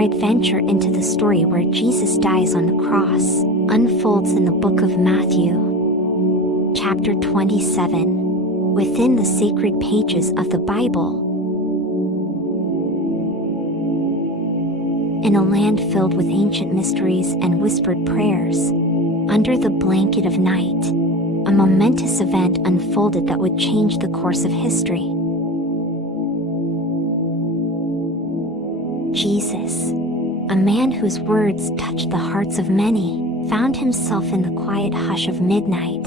Our adventure into the story where Jesus dies on the cross unfolds in the book of Matthew, chapter 27, within the sacred pages of the Bible. In a land filled with ancient mysteries and whispered prayers, under the blanket of night, a momentous event unfolded that would change the course of history. Jesus, a man whose words touched the hearts of many, found himself in the quiet hush of midnight,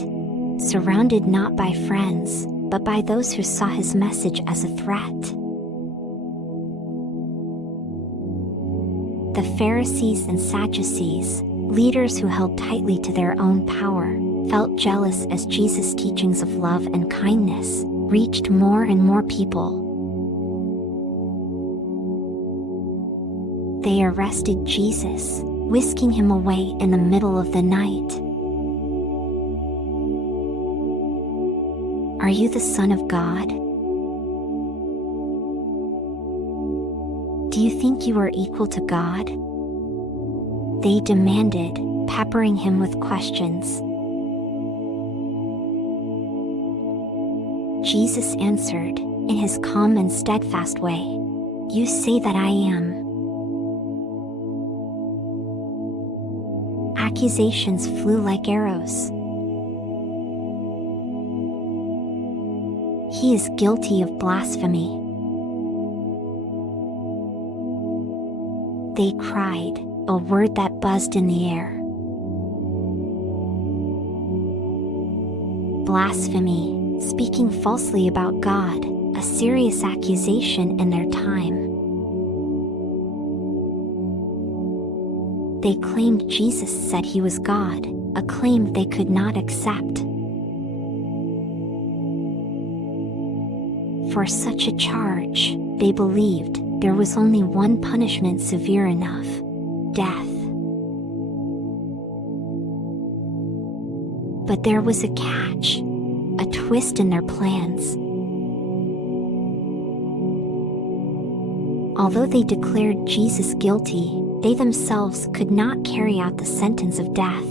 surrounded not by friends, but by those who saw his message as a threat. The Pharisees and Sadducees, leaders who held tightly to their own power, felt jealous as Jesus' teachings of love and kindness reached more and more people. They arrested Jesus, whisking him away in the middle of the night. "Are you the Son of God? Do you think you are equal to God?" They demanded, peppering him with questions. Jesus answered, in his calm and steadfast way, "You say that I am." Accusations flew like arrows. "He is guilty of blasphemy," they cried, a word that buzzed in the air. Blasphemy, speaking falsely about God, a serious accusation in their time. They claimed Jesus said he was God, a claim they could not accept. For such a charge, they believed, there was only one punishment severe enough: death. But there was a catch, a twist in their plans. Although they declared Jesus guilty, they themselves could not carry out the sentence of death.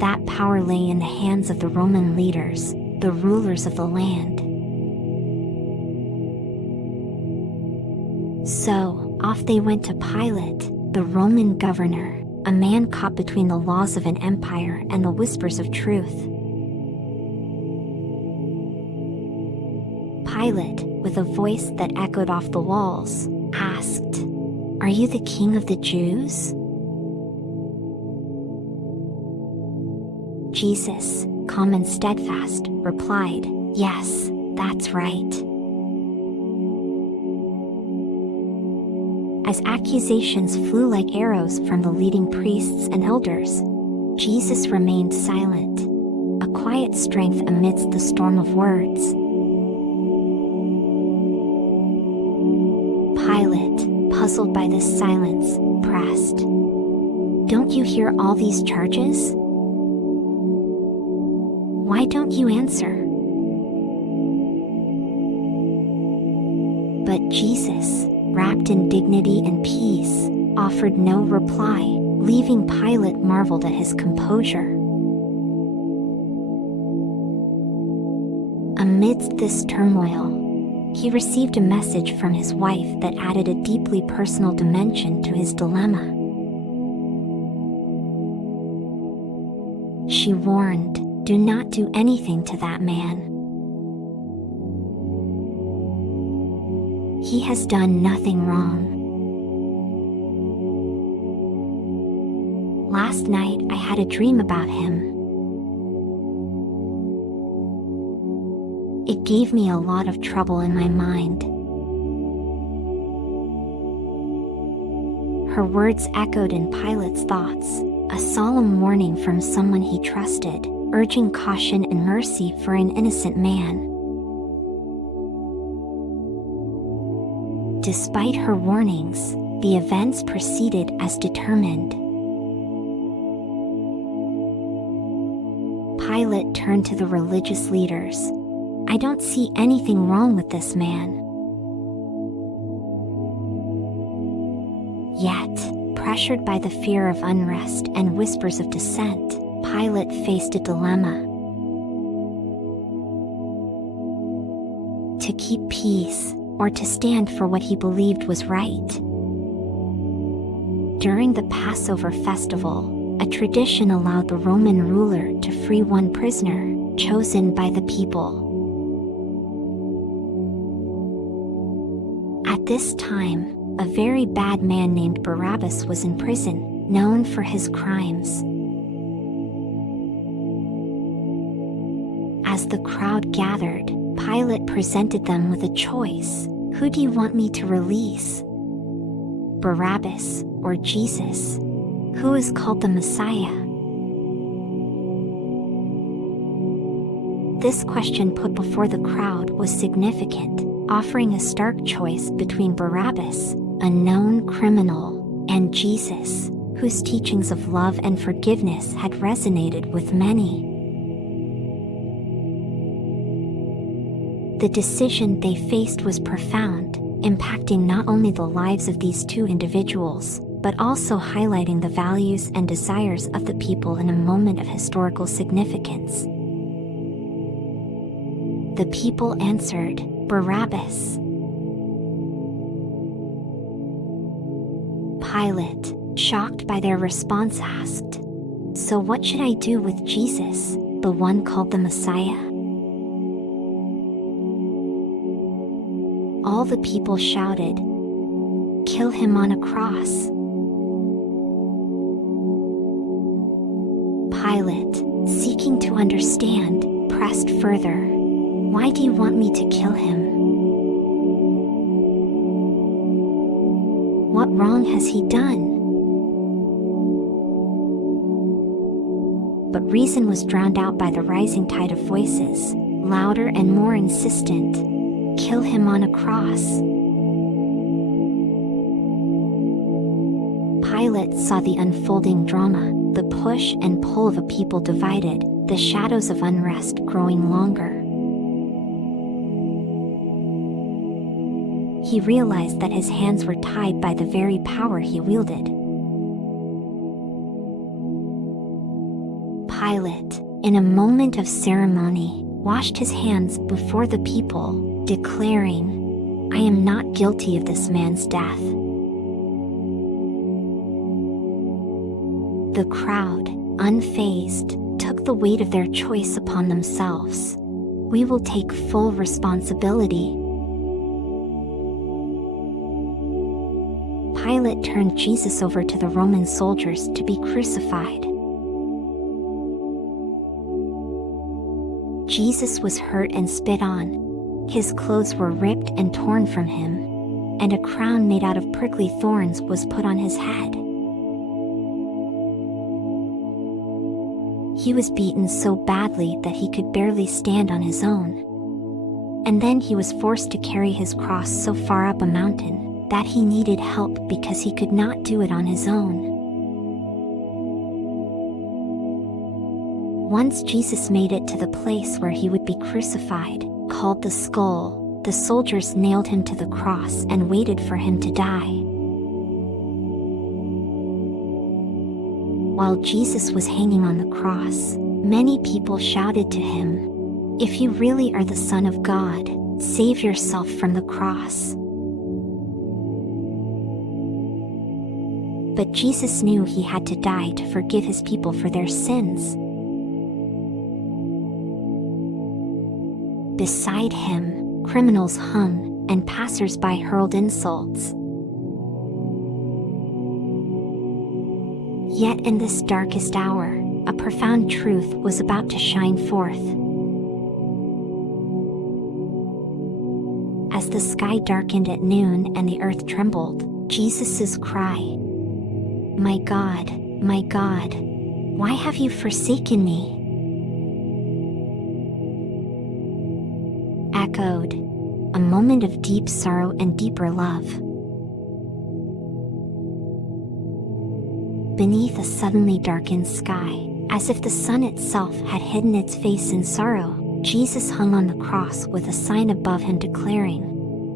That power lay in the hands of the Roman leaders, the rulers of the land. So, off they went to Pilate, the Roman governor, a man caught between the laws of an empire and the whispers of truth. Pilate, with a voice that echoed off the walls, asked, "Are you the king of the Jews?" Jesus, calm and steadfast, replied, "Yes, that's right." As accusations flew like arrows from the leading priests and elders, Jesus remained silent, a quiet strength amidst the storm of words. Pilate, puzzled by this silence, pressed, "Don't you hear all these charges? Why don't you answer?" But Jesus, wrapped in dignity and peace, offered no reply, leaving Pilate marveled at his composure. Amidst this turmoil, he received a message from his wife that added a deeply personal dimension to his dilemma. She warned, "Do not do anything to that man. He has done nothing wrong. Last night I had a dream about him. It gave me a lot of trouble in my mind." Her words echoed in Pilate's thoughts, a solemn warning from someone he trusted, urging caution and mercy for an innocent man. Despite her warnings, the events proceeded as determined. Pilate turned to the religious leaders. "I don't see anything wrong with this man. Yet, pressured by the fear of unrest and whispers of dissent, Pilate faced a dilemma: to keep peace, or to stand for what he believed was right. During the Passover festival, a tradition allowed the Roman ruler to free one prisoner, chosen by the people. At this time, a very bad man named Barabbas was in prison, known for his crimes. As the crowd gathered, Pilate presented them with a choice: who do you want me to release? Barabbas or Jesus, who is called the Messiah? This question put before the crowd was significant, offering a stark choice between Barabbas, a known criminal, and Jesus, whose teachings of love and forgiveness had resonated with many. The decision they faced was profound, impacting not only the lives of these two individuals, but also highlighting the values and desires of the people in a moment of historical significance. The people answered, "Barabbas." Pilate, shocked by their response, asked, "So what should I do with Jesus, the one called the Messiah?" All the people shouted, "Kill him on a cross." Pilate, seeking to understand, pressed further, "Why do you want me to kill him? What wrong has he done?" But reason was drowned out by the rising tide of voices, louder and more insistent. "Kill him on a cross." Pilate saw the unfolding drama, the push and pull of a people divided, the shadows of unrest growing longer. He realized that his hands were tied by the very power he wielded. Pilate, in a moment of ceremony, washed his hands before the people, declaring, "I am not guilty of this man's death." The crowd, unfazed, took the weight of their choice upon themselves. "We will take full responsibility." Pilate turned Jesus over to the Roman soldiers to be crucified. Jesus was hurt and spit on. His clothes were ripped and torn from him, and a crown made out of prickly thorns was put on his head. He was beaten so badly that he could barely stand on his own. And then he was forced to carry his cross so far up a mountain that he needed help because he could not do it on his own. Once Jesus made it to the place where he would be crucified, called the Skull, the soldiers nailed him to the cross and waited for him to die. While Jesus was hanging on the cross, many people shouted to him, "If you really are the Son of God, save yourself from the cross." But Jesus knew he had to die to forgive his people for their sins. Beside him, criminals hung, and passers-by hurled insults. Yet in this darkest hour, a profound truth was about to shine forth. As the sky darkened at noon and the earth trembled, Jesus' cry, my God, why have you forsaken me?" echoed, a moment of deep sorrow and deeper love. Beneath a suddenly darkened sky, as if the sun itself had hidden its face in sorrow, Jesus hung on the cross with a sign above him declaring,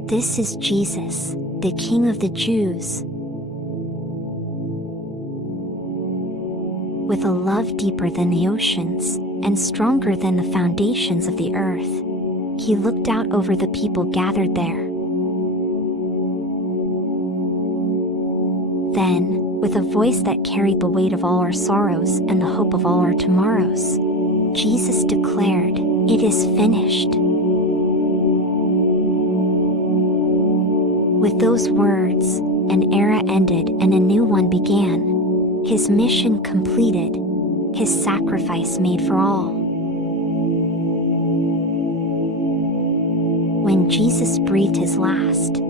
"This is Jesus, the King of the Jews." with a love deeper than the oceans and stronger than the foundations of the earth. He looked out over the people gathered there. Then, with a voice that carried the weight of all our sorrows and the hope of all our tomorrows, Jesus declared, "It is finished." With those words, an era ended and a new one began. His mission completed, his sacrifice made for all. When Jesus breathed his last,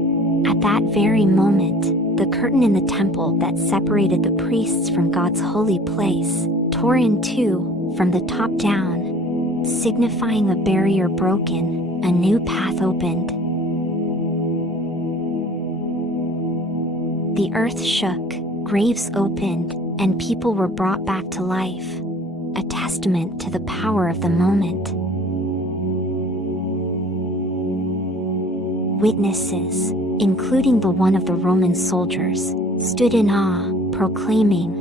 at that very moment, the curtain in the temple that separated the priests from God's holy place tore in two from the top down, signifying a barrier broken, a new path opened. The earth shook, graves opened, and people were brought back to life, a testament to the power of the moment. Witnesses, including the one of the Roman soldiers, stood in awe, proclaiming,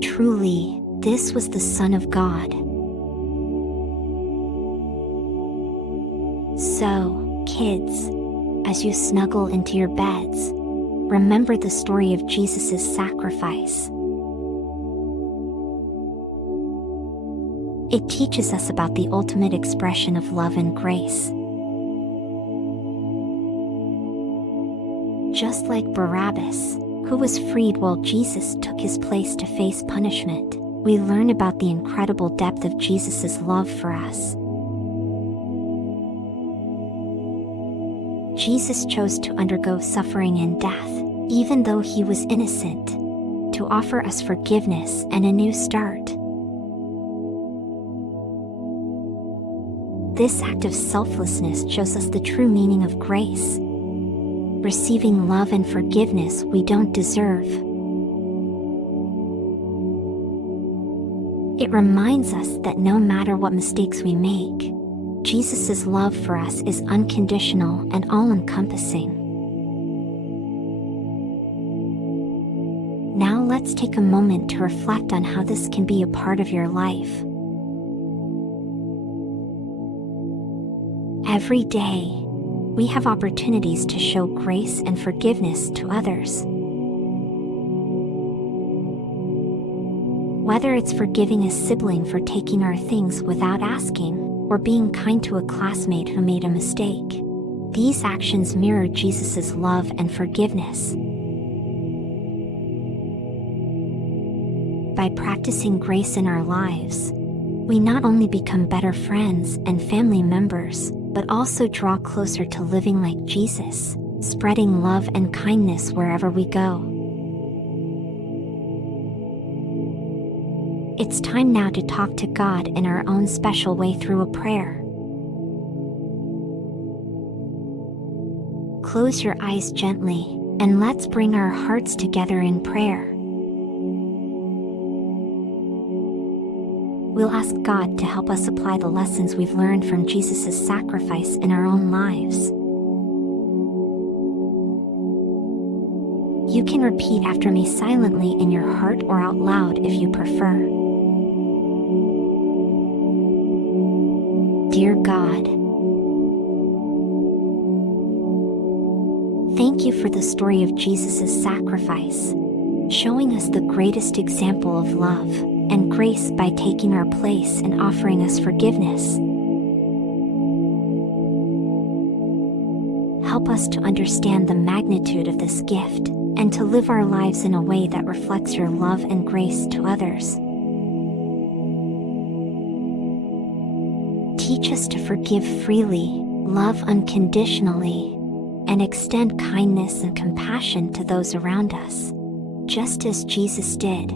"Truly, this was the Son of God." So, kids, as you snuggle into your beds, remember the story of Jesus' sacrifice. It teaches us about the ultimate expression of love and grace. Just like Barabbas, who was freed while Jesus took his place to face punishment, we learn about the incredible depth of Jesus' love for us. Jesus chose to undergo suffering and death, even though he was innocent, to offer us forgiveness and a new start. This act of selflessness shows us the true meaning of grace, receiving love and forgiveness we don't deserve. It reminds us that no matter what mistakes we make, Jesus' love for us is unconditional and all-encompassing. Now let's take a moment to reflect on how this can be a part of your life. Every day, we have opportunities to show grace and forgiveness to others. Whether it's forgiving a sibling for taking our things without asking, or being kind to a classmate who made a mistake, these actions mirror Jesus' love and forgiveness. By practicing grace in our lives, we not only become better friends and family members, but also draw closer to living like Jesus, spreading love and kindness wherever we go. It's time now to talk to God in our own special way through a prayer. Close your eyes gently, and let's bring our hearts together in prayer. We'll ask God to help us apply the lessons we've learned from Jesus' sacrifice in our own lives. You can repeat after me silently in your heart or out loud if you prefer. Dear God, thank you for the story of Jesus' sacrifice, showing us the greatest example of love and grace by taking our place and offering us forgiveness. Help us to understand the magnitude of this gift and to live our lives in a way that reflects your love and grace to others. Teach us to forgive freely, love unconditionally, and extend kindness and compassion to those around us, just as Jesus did.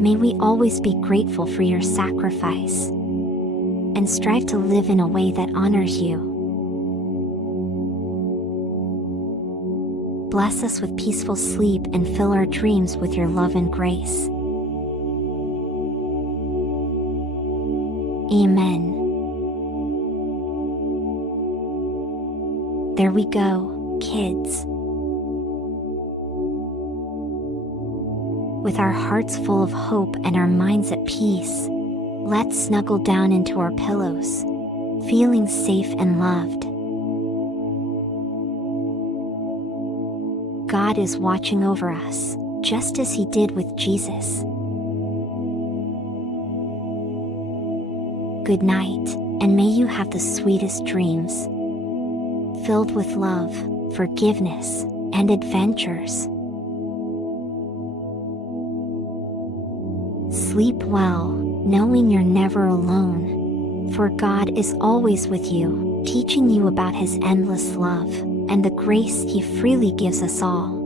May we always be grateful for your sacrifice and strive to live in a way that honors you. Bless us with peaceful sleep and fill our dreams with your love and grace. Amen. There we go, kids. With our hearts full of hope and our minds at peace, let's snuggle down into our pillows, feeling safe and loved. God is watching over us, just as He did with Jesus. Good night, and may you have the sweetest dreams, filled with love, forgiveness, and adventures. Sleep well, knowing you're never alone, for God is always with you, teaching you about His endless love and the grace He freely gives us all.